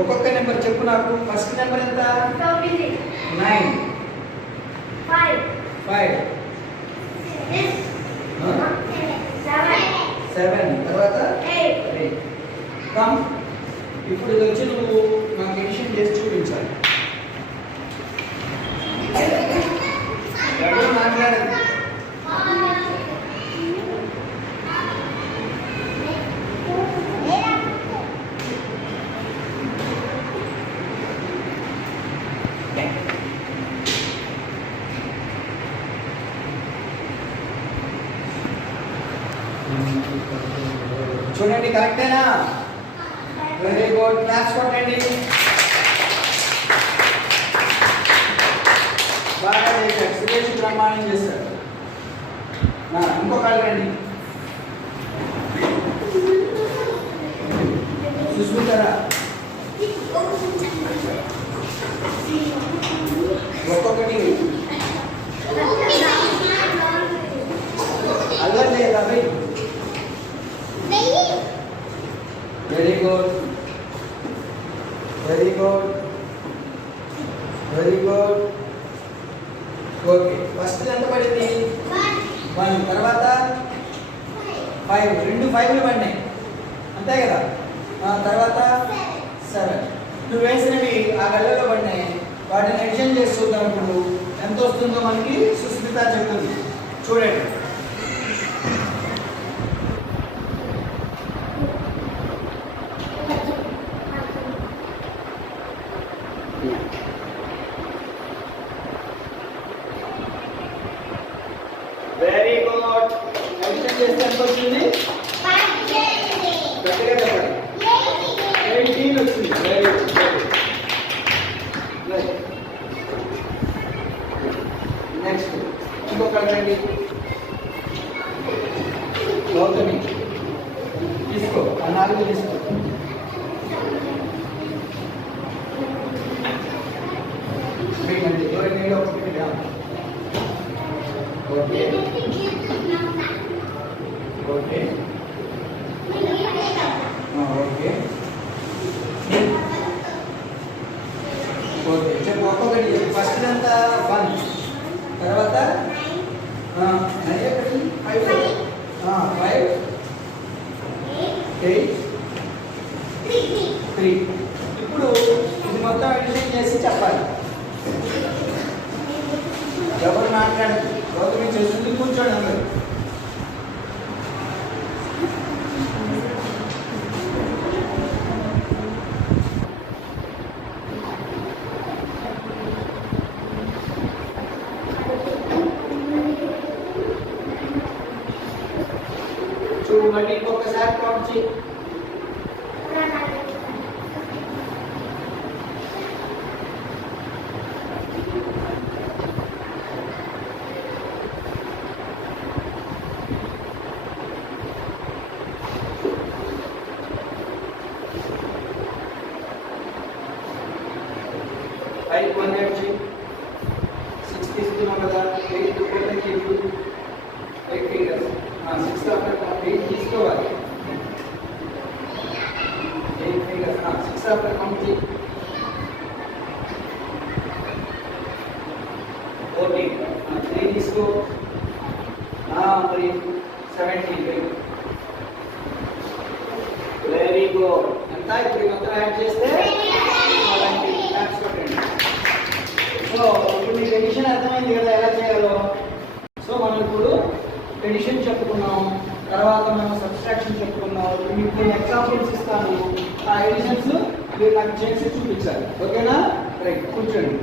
ఒక్కొక్క నెంబర్ చెప్పు నాకు. ఫస్ట్ నెంబర్ ఎంత? 9 5 7 తర్వాత 8 కమ్. ఇప్పుడు ఇది వచ్చి నువ్వు నాకు ఎడిషన్ చేసి చూపించాలి. మాట్లాడదు. చూడండి, కరెక్టేనా? Very good. క్లాప్స్ కొట్టండి. బాగా చేశారు. సురేష్ బ్రహ్మాండం చేశారు. ఇంకొక రండి. సుస్మితరా ఒక్కొక్కటి అల్లరి లేదా? Very good, very good, very good. Okay, first ఎంత పడింది? 1. తర్వాత 5. 2 5లు పడినాయి, అంతే కదా? తర్వాత 7. నువ్వు వేసినవి ఆ గళ్ళలో పడినాయి. వాటిని ఎడిషన్ చేసి చూద్దాం. ఇప్పుడు ఎంత వస్తుందో మనకి సుస్మిత చెప్తుంది. చూడండి. Very good. ఎడిషన్ చేస్తే ఎంత వచ్చింది? గట్టిగా చెప్పండి. 18 వచ్చింది. Very good. నెక్స్ట్ ఇంకొకటి రండి. గౌతమి తీసుకో, ఆ 4 తీసుకో. ఓకే ఓకే ఓకే ఓకే చెప్పు. ఒక్కొక్కటి ఫస్ట్ అంతా 1. తర్వాత 5 8 3. ఇప్పుడు ఇది మొత్తం ఎడిషన్ చేసి చెప్పాలి. ఎవరు మాట్లాడదు. గౌతమి చేస్తుంది. కూర్చోండి అందరూ. చూడు, మళ్ళీ ఇంకొకసారి కౌంట్ చేయి. Right, 1 6 తీసుకున్నాం కదా. 8 8 fingers. 6 after 8 తీసుకోవాలి. 8 fingers. 6 after complete. 14. 3 తీసుకో. మరి 17. Very good. ఎంత? ఇప్పుడు మొత్తం యాడ్ చేస్తే సో ఇప్పుడు మీకు ఎడిషన్ అర్థమైంది కదా, ఎలా చేయాలో. సో మనం ఇప్పుడు ఎడిషన్ చెప్పుకున్నాం, తర్వాత మనం సబ్స్ట్రాక్షన్ చెప్పుకున్నాం. మీకు కొన్ని ఎగ్జాంపుల్స్ ఇస్తాను. ఆ ఎడిషన్స్ మీరు నాకు చేసి చూపించాలి. ఓకేనా? రైట్, కూర్చోండి.